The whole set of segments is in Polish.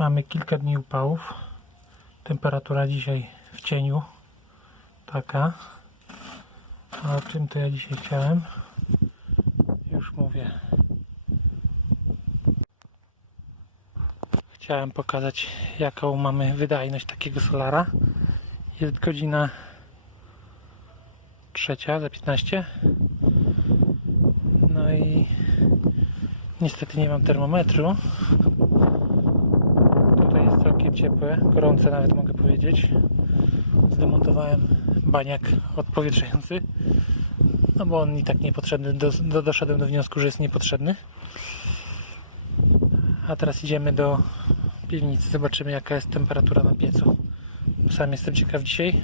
Mamy kilka dni upałów. Temperatura dzisiaj w cieniu. Taka. A o czym to ja dzisiaj chciałem? Już mówię. Chciałem pokazać jaką mamy wydajność takiego solara. Jest godzina trzecia za 15. No i niestety nie mam termometru. Całkiem ciepłe, gorące nawet mogę powiedzieć. Zdemontowałem baniak odpowietrzający. No bo on i tak niepotrzebny. Do, do, doszedłem do wniosku, że jest niepotrzebny. A teraz idziemy do piwnicy. Zobaczymy jaka jest temperatura na piecu. Sam jestem ciekaw dzisiaj.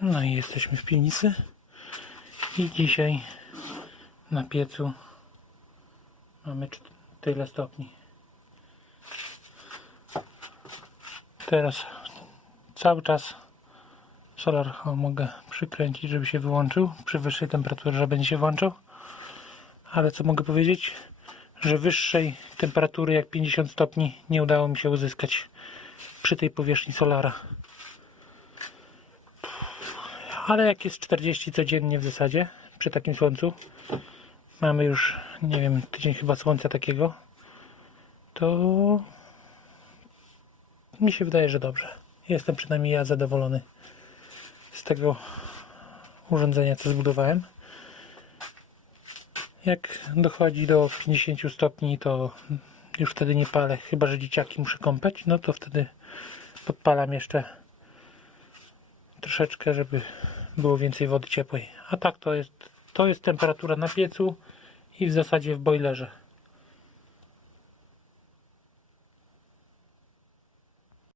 No i jesteśmy w piwnicy. I dzisiaj na piecu mamy tyle stopni. Teraz cały czas solar mogę przykręcić, żeby się wyłączył. Przy wyższej temperaturze będzie się włączał. Ale co mogę powiedzieć? Że wyższej temperatury jak 50 stopni nie udało mi się uzyskać przy tej powierzchni solara. Ale jak jest 40 codziennie w zasadzie przy takim słońcu, mamy już, nie wiem, tydzień chyba słońca takiego, to mi się wydaje, że dobrze. Jestem przynajmniej ja zadowolony z tego urządzenia, co zbudowałem. Jak dochodzi do 50 stopni, to już wtedy nie palę, chyba że dzieciaki muszę kąpać, no to wtedy podpalam jeszcze troszeczkę, żeby było więcej wody ciepłej. A tak to jest, to jest temperatura na piecu i w zasadzie w boilerze.